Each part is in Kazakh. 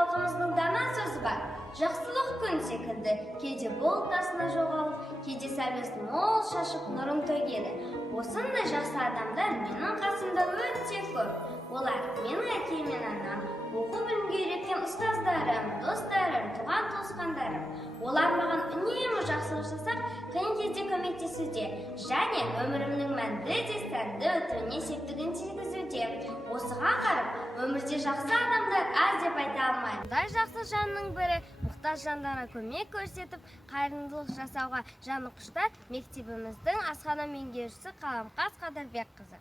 халқымыздың дана сөзі бар. Жақсылық күн секілді, кейде бұлт астына жоғалып, кейде сәулесін мол шашып нұрын төгеді. Осындай жақсы адамдар менің қасымда өте көп. Олар менің әкем мен анам, оқу білімге үйреткен ұстаздарым, достарым, туған туысқандарым. Олар маған үнемі жақсылық жасап, қиын кезде көмектесуде, және өмірімнің мәнді де сәнді өтуіне септігін тигізуде. Осыған қарап, өмірде жақсы адамдар аз деп айта алмаймын. Мұндай жақсы жанның бірі мұқтаж жандарға көмек көрсетіп, қайырымдылық жасауға жаны құштар мектебіміздің асхана меңгерушісі Қаламқас Қадырбекқызы.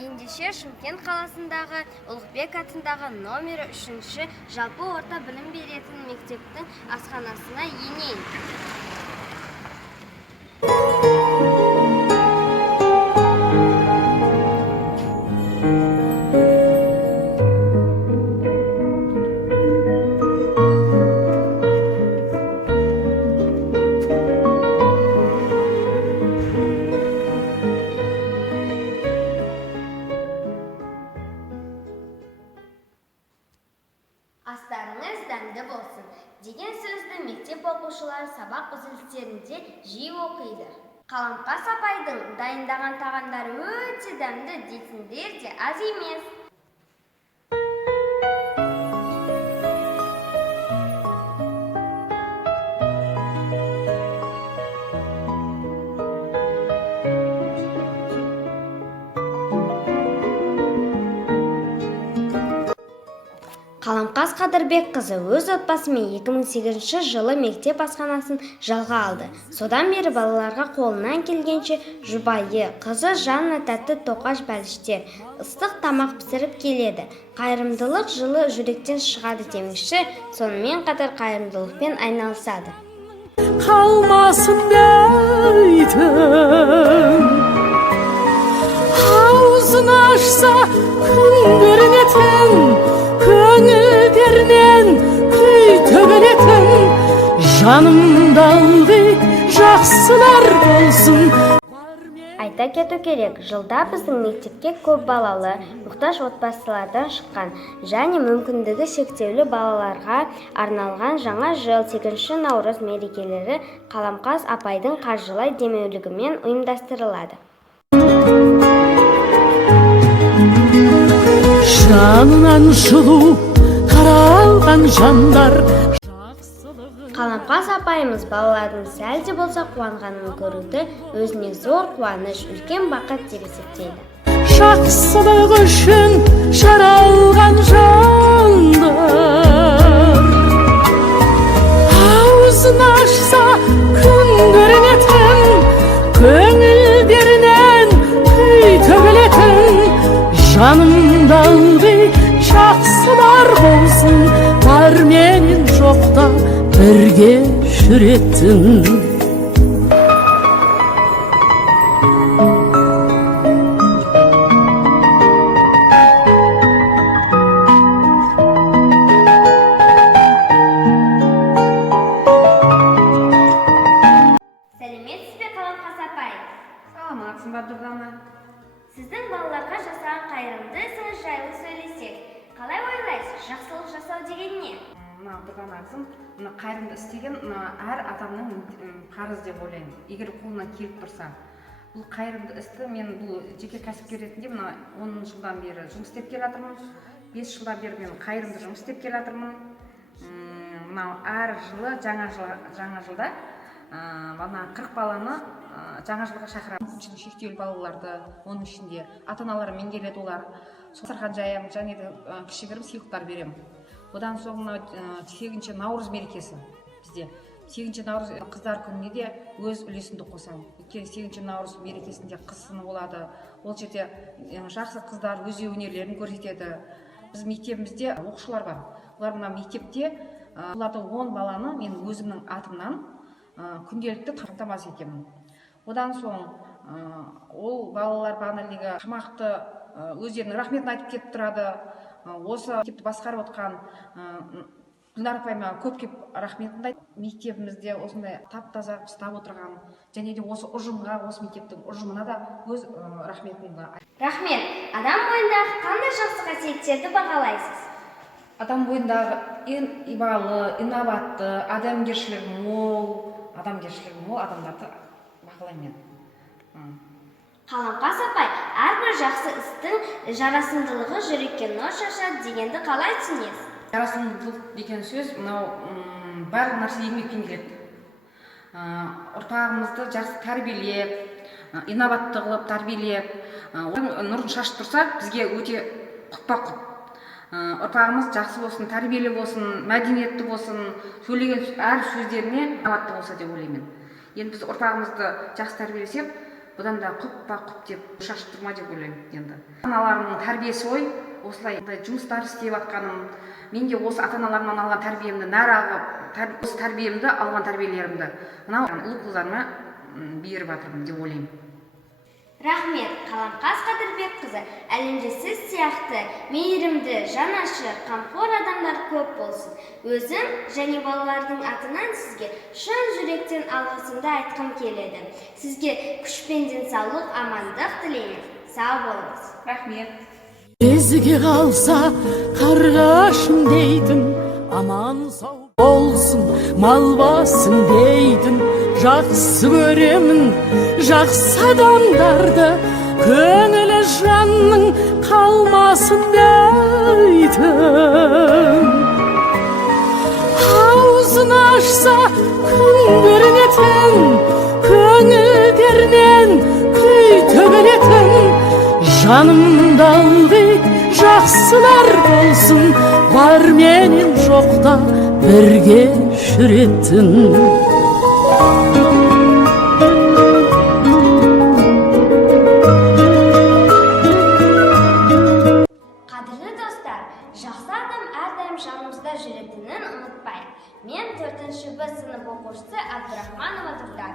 Ендеше Шымкент қаласындағы Ұлықбек атындағы номері 3-ші жалпы орта білім беретін мектептің асханасына енейін. Астарыңыз дәмді болсын деген сөзді мектеп оқушылары сабақ үзілістерінде жиі оқиды. Қаламқас апайдың дайындаған тағамдары өте дәмді дейтіндер де аз емес. Қаламқас Қадырбекқызы өз отбасымен 2008 жылы мектеп асханасын жалға алды. Содан бері балаларға қолынан келгенше жұбайы, қызы Жанна тәтті тоқаш бәліштер, ыстық тамақ пісіріп келеді. Қайырымдылық жылы жүректен шығады демекші, сонымен қатар қайырымдылықпен айналысады. Қалмасын бәйтім, аузын ашса күн көрінетін, көңілдерінен күй төгілетін, жанымда ылғи жақсылар болсын. Айта кету керек, жылда біздің мектепке көп балалы, мұқтаж отбасылардан шыққан және мүмкіндігі шектеулі балаларға арналған жаңа жыл 8 наурыз мерекелері Қаламқас апайдың қаржылай демеулігімен ұйымдастырылады. Жанынан жылу таралған жандар. Қаламқас апайымыз балалардың сәл де болса қуанғанын көруді өзіне зор қуаныш, үлкен бақыт деп есептейді. Жақсылық үшін жаралған жандар, аузын ашса күн көрінетін, көңілдерінен күй төгілетін, жанымда ылғи жақсылар болсын, бар менен жоқта бірге жүретін. Сәлеметсіз бе, Қаламқас апай? Саламатсың ба, Дұрдана? Сіздің балаларға жасаған қайырымды ісіңіз жайлы сөйлесек, қалай ойлайсыз, жақсылық жасау деген не? Дұрдана қызым, қайырымды істеген әр адамның парыз деп ойлаймын. Егер қолынан келіп тұрса, бұл қайырымды істі мен бұл жеке кәсіпкер ретінде 10 жылдан бері жұмыс істеп келе жатырмын. 5 жылдан бері мен қайырымды жұмыс істеп келе жатырмын. Әр жылы жаңа жылда 40 баланы жаңа жылға шақырамын. Мүмкіншілігі шектеулі балаларды, оның ішінде ата-аналары мен келеді, олар дастархан жаямын, және де кішігірім сыйлықтар беремін. Одан соң 8 наурыз мерекесі бізде. 8 наурыз қыздар күніне де өз үлесімді қосамын. Өйткені 8 наурыз мерекесінде қыз сыны болады. Ол жерде жақсы қыздар өз өнерлерін көрсетеді. Біз мектебімізде оқушылар бар. Олар мектепте олардың 10 баланы мен өзімнің атымнан күнделікті қамтамасыз етемін. Одан соң ол балалар бағанағы тамақты өздерінің рахметін айтып кетіп тұрады. Осы мектепті басқарып отқан Гүлнар апай маған көп келіп рахметімді айтты. Мектебімізде осындай тап-таза ұстап отырған, және де осы ұжымға, осы мектептің ұжымына да өз рахметімді айтты. Рахмет. Адам бойындағы қандай жақсы қасиеттерді бағалайсыз? Адам бойындағы ибалы, инабатты, адамгершілігі мол адамдарды бағалаймын мен. Қаламқас апай, әрбір жақсы істің жарасымдылығы жүрекке нұр шашады дегенді қалай түсінесіз? Жарасымдылық деген сөз, мынау барлық нәрсе еңбекпен келеді. Ұрпағымызды жақсы тәрбиелеп, инабатты қылып тәрбиелеп, нұрын шашып тұрса, бізге өте құппа-құп. Ұрпағымыз жақсы болсын, тәрбиелі болсын, мәдениетті болсын, сөйлеген әр сөздеріне инабатты болса деп ойлаймын. Енді біз ұрпағымызды жақсы тәрбиелесек, бұдан да құппа-құп деп шашып тұрма деп ойлаймын енді. Ата-аналарымның тәрбиесі ой, осылай жұмыстар істеп жатқаным, мен де осы ата-аналарымнан алған тәрбиемді нәр алып, осы тәрбиемді алған тәрбиелерімді мынау ұл қыздарыма беріп жатырмын деп ойлаймын. Рахмет, Қаламқас Қадырбекқызы. Әлемде сіз сияқты мейірімді, жанашыр, қамқор адамдар көп болсын. Өзім және балалардың атынан сізге шын жүректен алғысымды айтқым келеді. Сізге күш пен денсаулық, амандық тілеймін. Сау болыңыз. Рахмет. Безге қалса қарғашым дейтін, аман сау болсын мал басын дейтін. Жақсы көремін жақсы адамдарды, көңілі жанның қалмасын дейтін. Аузын ашса күн көрінетін, көңілдерінен күй төгілетін. Жанымда ылғи жақсылар болсын, бар менен жоқта бірге жүретін. Қадірлі достар, жақсы адам әрдайым жанымызда жүретінін ұмытпайық. Мен 4-ші Б сынып оқушысы Абдурахманова Дұрдар.